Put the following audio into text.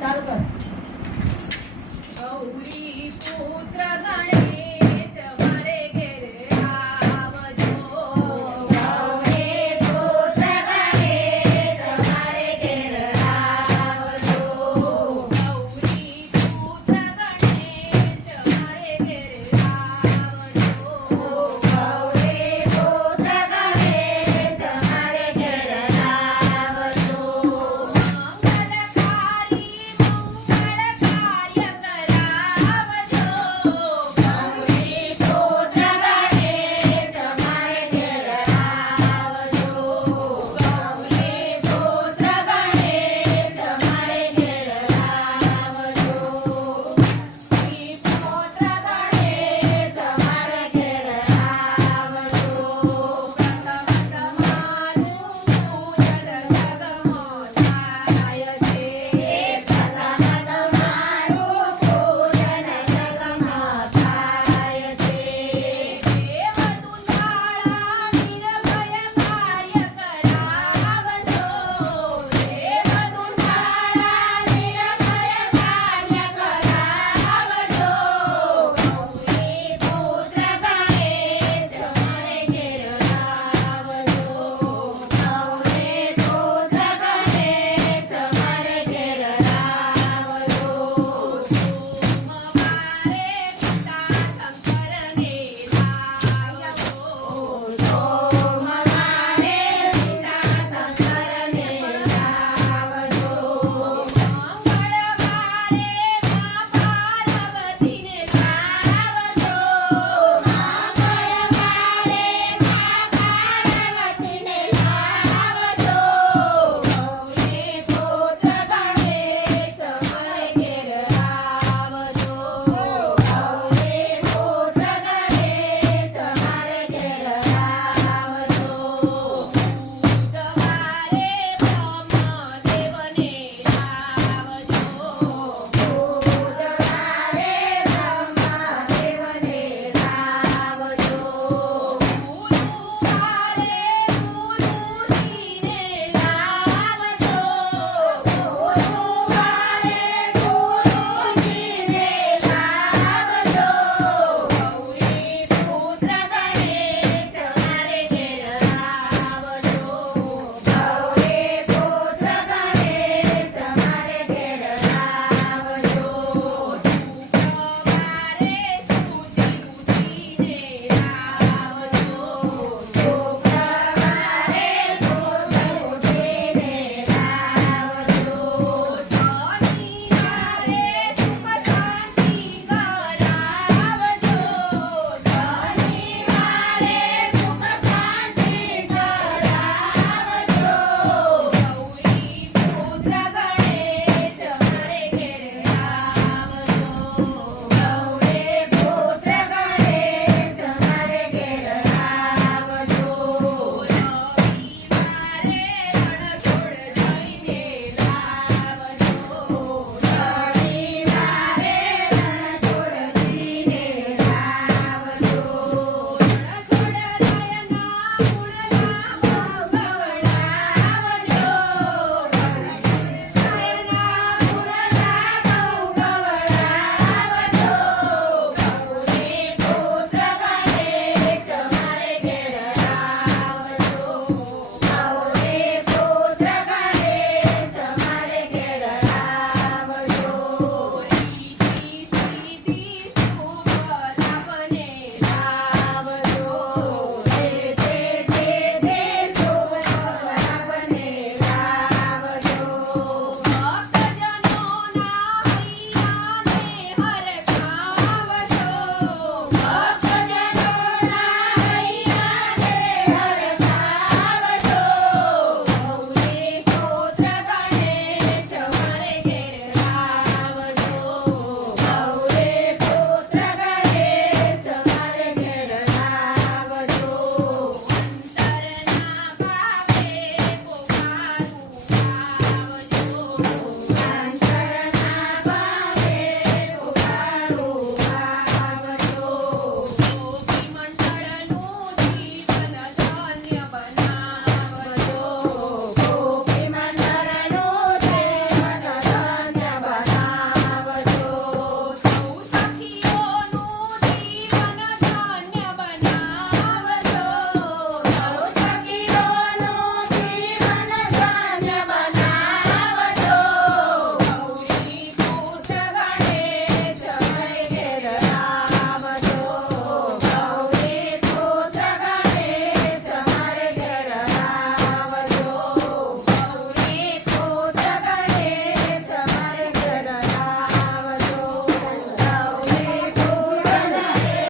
ચાલુ કર. ગૌરી પુત્ર ગણ